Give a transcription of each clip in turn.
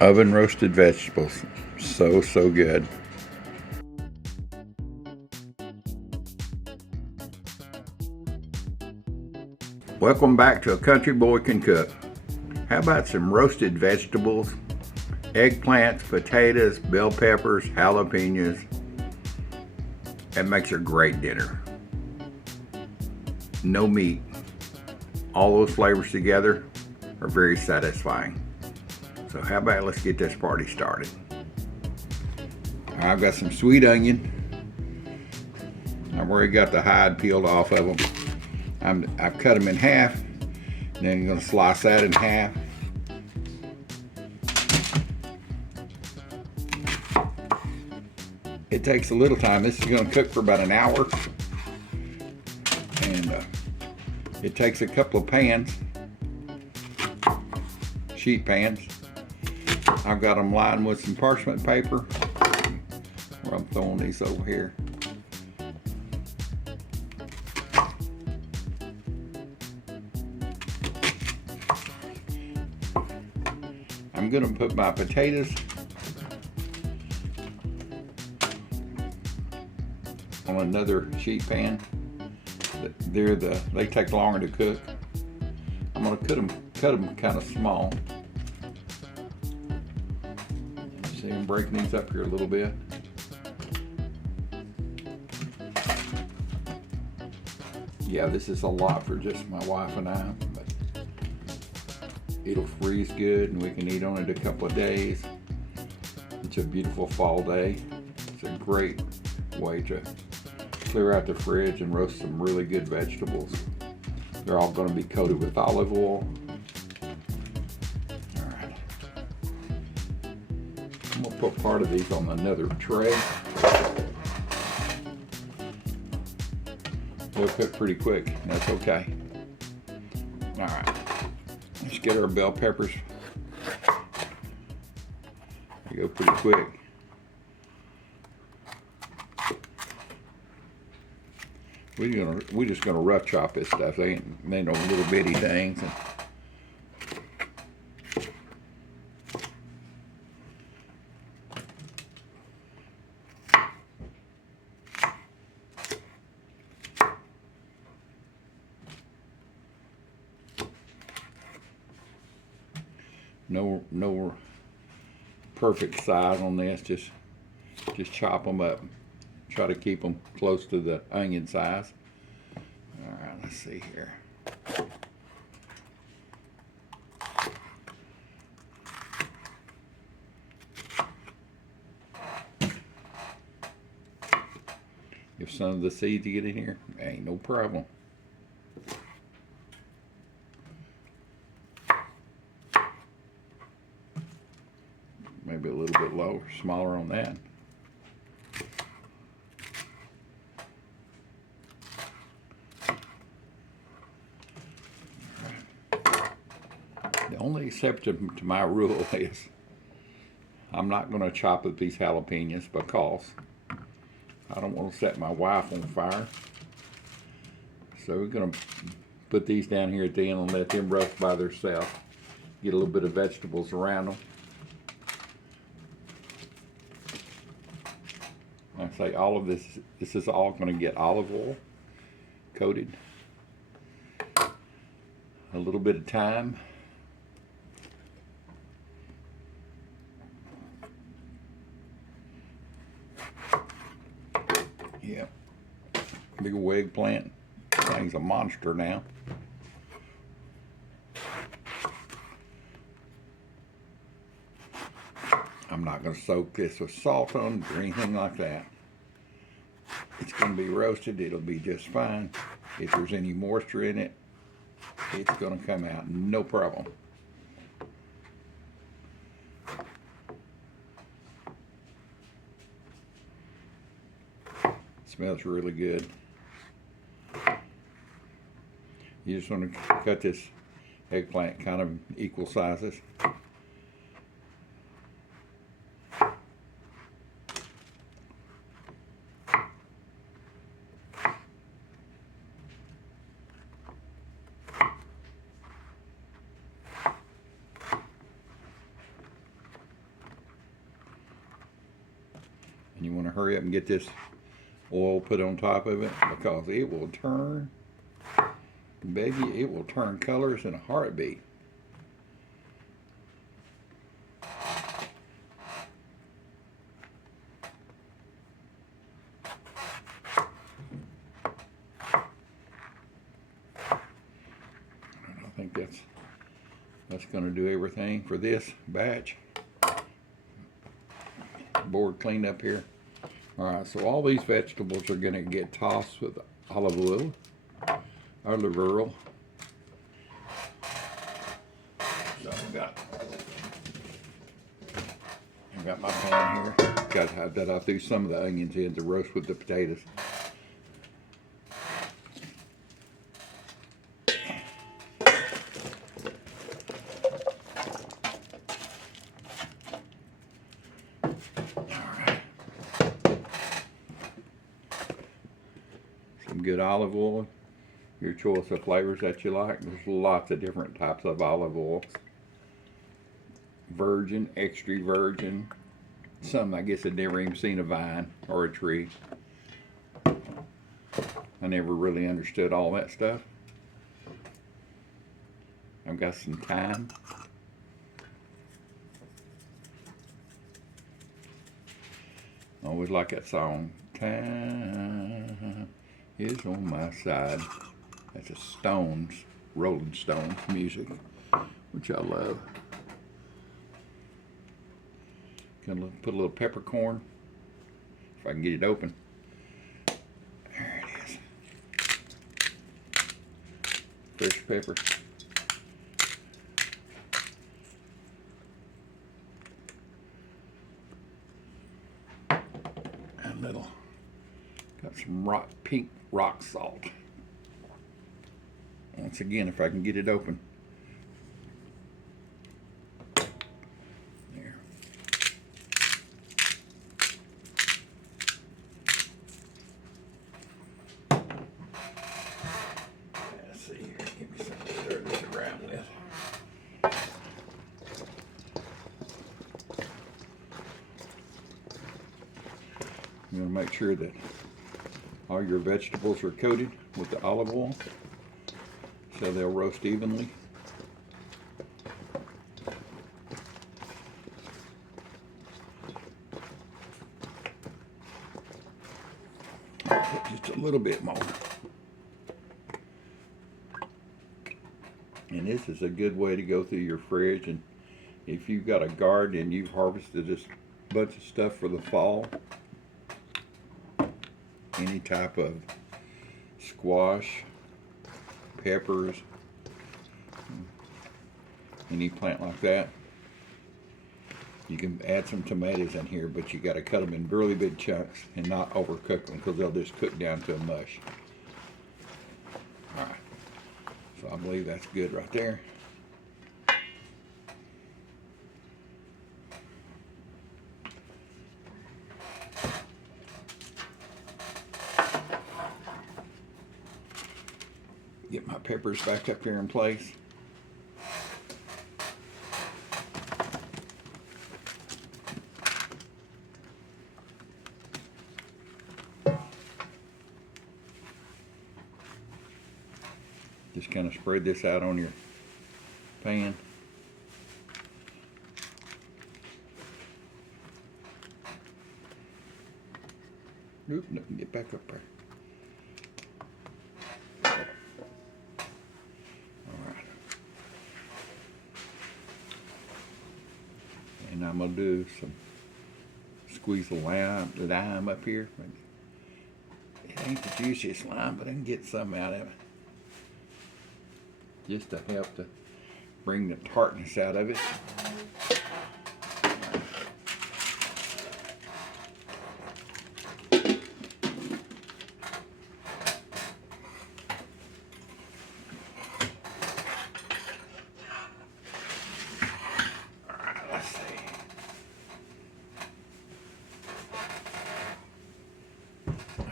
Oven roasted vegetables. So, so good. Welcome back to A Country Boy Can Cook. How about some roasted vegetables, eggplants, potatoes, bell peppers, jalapenos? That makes a great dinner. No meat. All those flavors together are very satisfying. So how about let's get this party started. I've got some sweet onion. I've already got the hide peeled off of them. I've cut them in half. Then I'm going to slice that in half. It takes a little time. This is going to cook for about an hour. And it takes a couple of pans, sheet pans. I've got them lined with some parchment paper. I'm throwing these over here. I'm going to put my potatoes on another sheet pan. They take longer to cook. I'm going to cut them kind of small. See, I'm breaking these up here a little bit. Yeah, this is a lot for just my wife and I, but it'll freeze good and we can eat on it a couple of days. It's a beautiful fall day. It's a great way to clear out the fridge and roast some really good vegetables. They're all going to be coated with olive oil. All right. I'm going to put part of these on another tray. They'll cook pretty quick. That's okay. All right. Let's get our bell peppers. They go pretty quick. We're just gonna rough chop this stuff. They ain't no little bitty things. No perfect size on this. Just chop them up. Try to keep them close to the onion size. All right, let's see here. If some of the seeds get in here, ain't no problem. Maybe a little bit lower, smaller on that. The only exception to my rule is I'm not going to chop up these jalapenos because I don't want to set my wife on fire. So we're going to put these down here at the end and let them roast by themselves. Get a little bit of vegetables around them. Like I say, all of this is all going to get olive oil coated. A little bit of thyme. Yeah, big old eggplant. Thing's a monster now. I'm not going to soak this with salt on it or anything like that. It's going to be roasted. It'll be just fine. If there's any moisture in it, it's going to come out no problem. Smells really good. You just want to cut this eggplant kind of equal sizes. You want to hurry up and get this oil put on top of it because it will turn, baby, it will turn colors in a heartbeat. I think that's going to do everything for this batch. Board cleaned up here. Alright, so all these vegetables are going to get tossed with olive oil. Olive oil. So I've got my pan here. I threw some of the onions in to roast with the potatoes. Good olive oil, your choice of flavors that you like. There's lots of different types of olive oil. Virgin, extra virgin, some I guess I'd never even seen a vine or a tree. I never really understood all that stuff. I've got some thyme. I always like that song, Time is on my side. That's a Stones, Rolling Stones music, which I love. Gonna put a little peppercorn, if I can get it open. There it is. Fresh pepper. And little, got some pink rock salt. Once again, if I can get it open. There. Let's see here. Give me something to stir this around with. I'm going to make sure that all your vegetables are coated with the olive oil so they'll roast evenly. I'll put just a little bit more. And this is a good way to go through your fridge, and if you've got a garden and you've harvested this bunch of stuff for the fall, any type of squash, peppers, any plant like that, you can add some tomatoes in here, but you got to cut them in really big chunks and not overcook them because they'll just cook down to a mush. All right, so I believe that's good right there. Get my peppers back up here in place. Just kind of spread this out on your pan. Oop, no, get back up there. And I'm going to do some, squeeze the lime up here. It ain't the juiciest lime, but I can get some out of it. Just to help to bring the tartness out of it.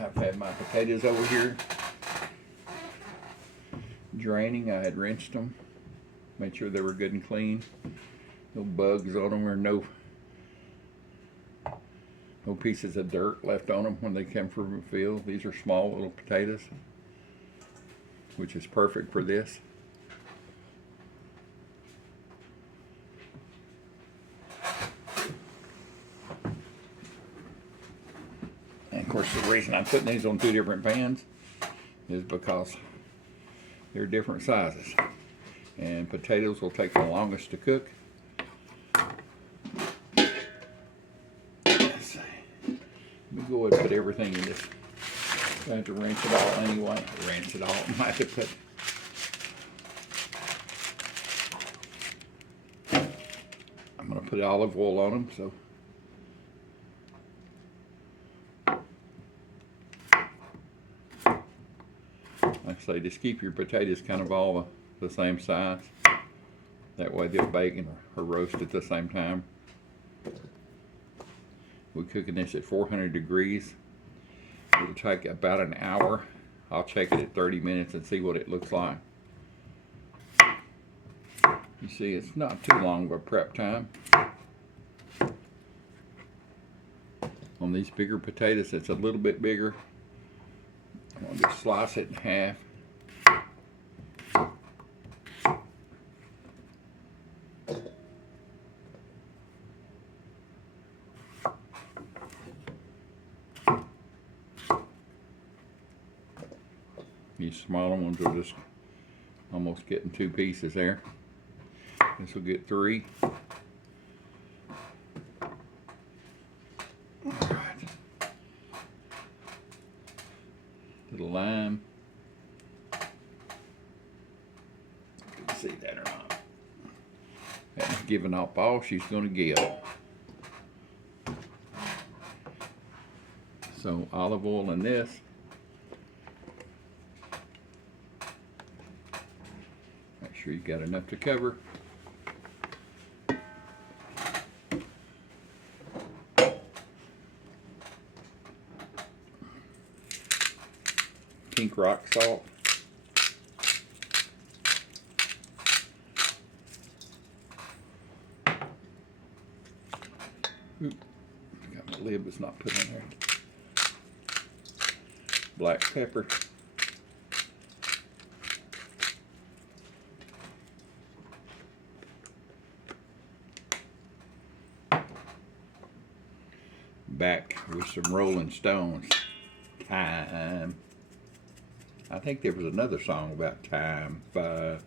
I've had my potatoes over here draining. I had rinsed them, made sure they were good and clean. No bugs on them or no No pieces of dirt left on them when they come from the field. These are small little potatoes, which is perfect for this. And of course, the reason I'm putting these on 2 different pans is because they're different sizes. And potatoes will take the longest to cook. Let's see. Let me go ahead and put everything in this. I have to rinse it all anyway. Rinse it all. I might have to put. I'm going to put olive oil on them. So. Like I say, just keep your potatoes kind of all the same size. That way they'll bake or roast at the same time. We're cooking this at 400 degrees. It'll take about an hour. I'll check it at 30 minutes and see what it looks like. You see, it's not too long of a prep time. On these bigger potatoes, it's a little bit bigger. I'll just slice it in half. These smaller ones will just almost get in 2 pieces there. This will get 3. Little lime. You can see that or not. That's giving up all she's going to give. So olive oil in this. Make sure you got enough to cover. Pink rock salt. Oop, got my lid was not put in there. Black pepper. Back with some Rolling Stones. Time. I think there was another song about time by,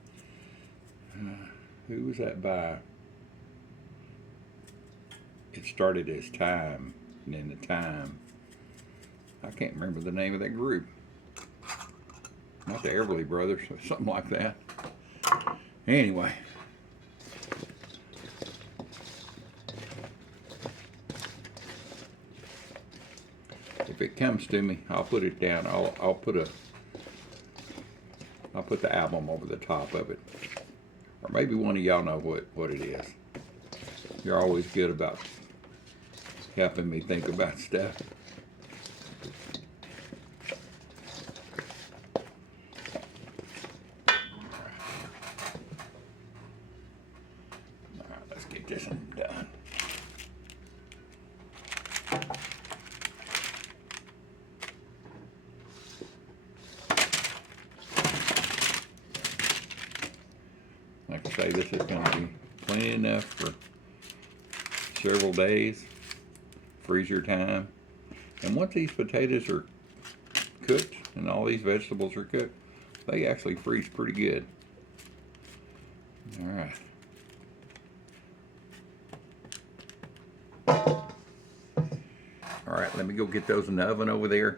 who was that by? It started as Time, and then the Time. I can't remember the name of that group. Not the Everly Brothers, or something like that. Anyway. If it comes to me, I'll put it down. I'll put the album over the top of it. Or maybe one of y'all know what it is. You're always good about helping me think about stuff. Alright, let's get this one done. Like I say, this is going to be plenty enough for several days, freezer time. And once these potatoes are cooked and all these vegetables are cooked, they actually freeze pretty good. All right. All right, let me go get those in the oven over there.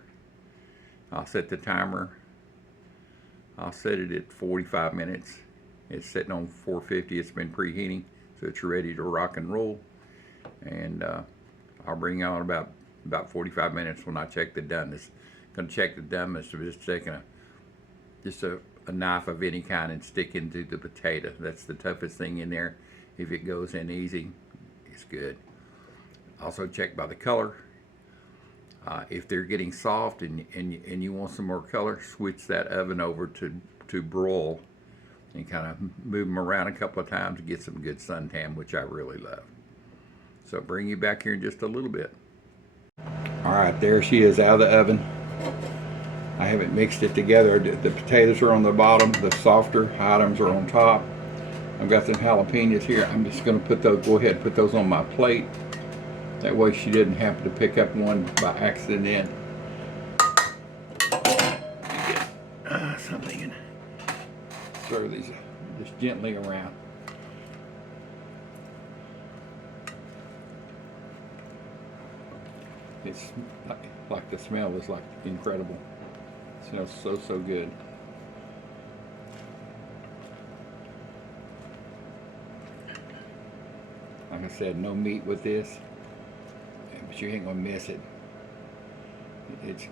I'll set the timer. I'll set it at 45 minutes. It's sitting on 450. It's been preheating, so it's ready to rock and roll. And I'll bring on about 45 minutes when I check the doneness. Gonna check the doneness of just taking a knife of any kind and stick into the potato. That's the toughest thing in there. If it goes in easy, it's good. Also check by the color. If they're getting soft and you want some more color, switch that oven over to broil and kind of move them around a couple of times to get some good suntan, which I really love. So bring you back here in just a little bit. Alright, there she is out of the oven. I haven't mixed it together. The potatoes are on the bottom, the softer items are on top. I've got some jalapenos here. I'm just going to go ahead and put those on my plate. That way she didn't happen to pick up one by accident. Get something and throw these just gently around. It's like the smell is like incredible. It smells so good. Like I said, no meat with this, but you ain't gonna miss it. It's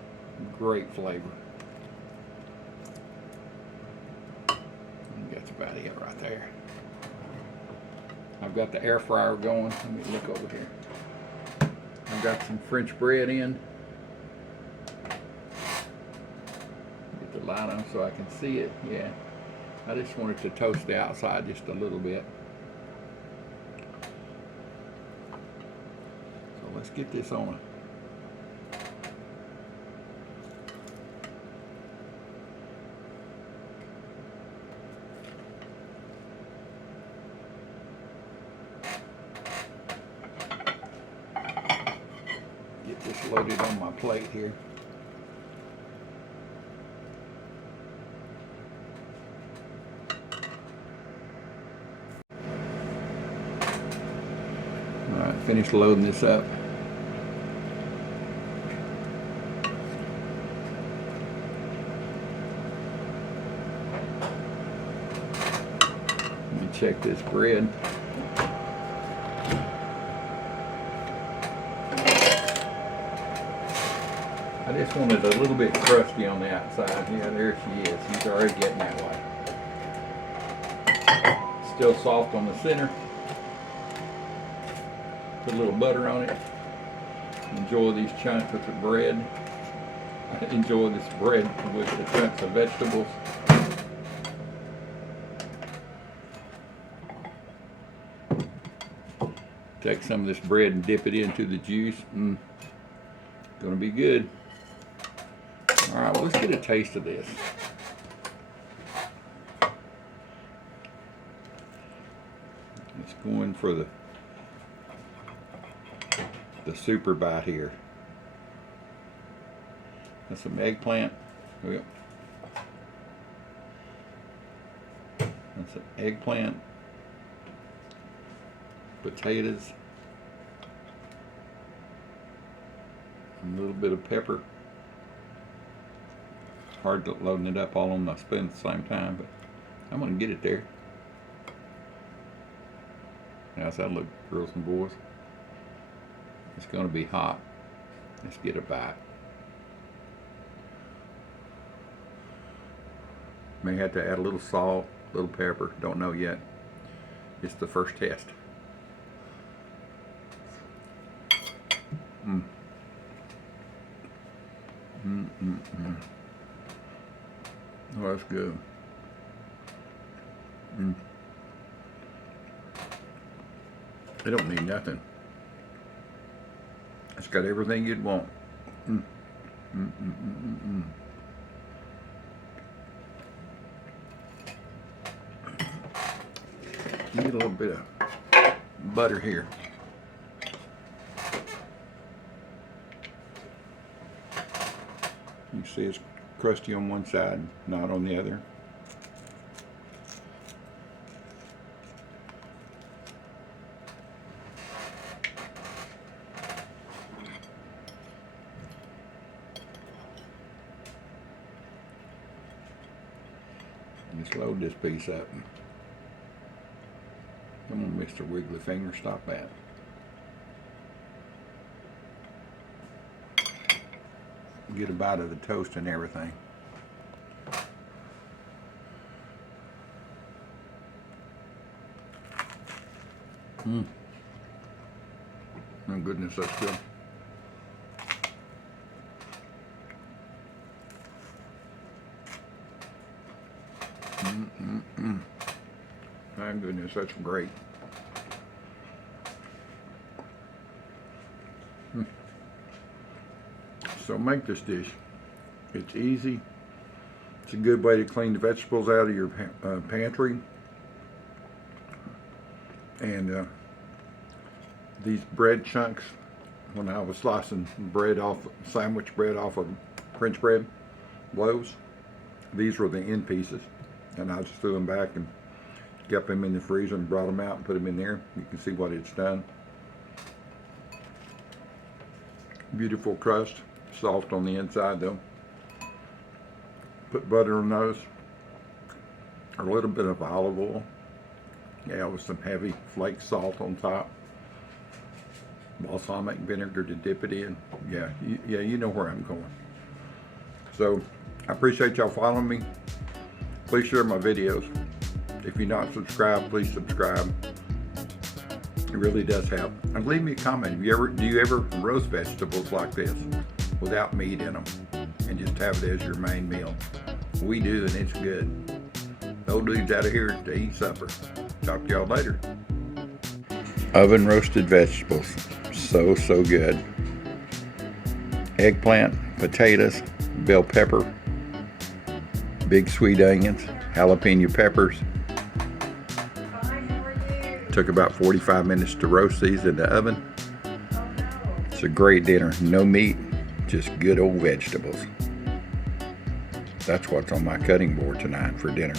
great flavor. That's about it right there. I've got the air fryer going. Let me look over here. I've got some French bread in. Get the light on so I can see it. Yeah. I just wanted to toast the outside just a little bit. So let's get this on. Get this loaded on my plate here. Alright, finished loading this up. Let me check this bread. I just wanted a little bit crusty on the outside. Yeah, there she is. She's already getting that way. Still soft on the center. Put a little butter on it. Enjoy these chunks with the bread. I enjoy this bread with the chunks of vegetables. Take some of this bread and dip it into the juice. Gonna be good. All right, well, let's get a taste of this. It's going for the super bite here. That's some eggplant. Yep. That's some eggplant, potatoes, a little bit of pepper. Hard loading it up all on my spoon at the same time, but I'm gonna get it there. How's that look, girls and boys? It's gonna be hot. Let's get a bite. May have to add a little salt, a little pepper, don't know yet. It's the first test. Oh, that's good. It don't need nothing. It's got everything you'd want. Need a little bit of butter here. You see it's crusty on one side, not on the other. Let's load this piece up. Come on, Mr. Wiggly Finger, stop that. Get a bite of the toast and everything. My goodness, that's good. My goodness, that's great. So make this dish. It's easy. It's a good way to clean the vegetables out of your pantry. And these bread chunks, when I was slicing bread off, sandwich bread off of French bread loaves, these were the end pieces. And I just threw them back and kept them in the freezer and brought them out and put them in there. You can see what it's done. Beautiful crust, soft on the inside though. Put butter on those, a little bit of olive oil, yeah, with some heavy flake salt on top. Balsamic vinegar to dip it in. Yeah, you know where I'm going. So I appreciate y'all following me. Please share my videos. If you're not subscribed, please subscribe. It really does help. And leave me a comment. Do you ever roast vegetables like this without meat in them and just have it as your main meal? We do, and it's good. Old dude's out of here to eat supper. Talk to y'all later. Oven roasted vegetables. So good. Eggplant, potatoes, bell pepper, big sweet onions, jalapeno peppers. Took about 45 minutes to roast these in the oven. It's a great dinner. No meat, just good old vegetables. That's what's on my cutting board tonight for dinner.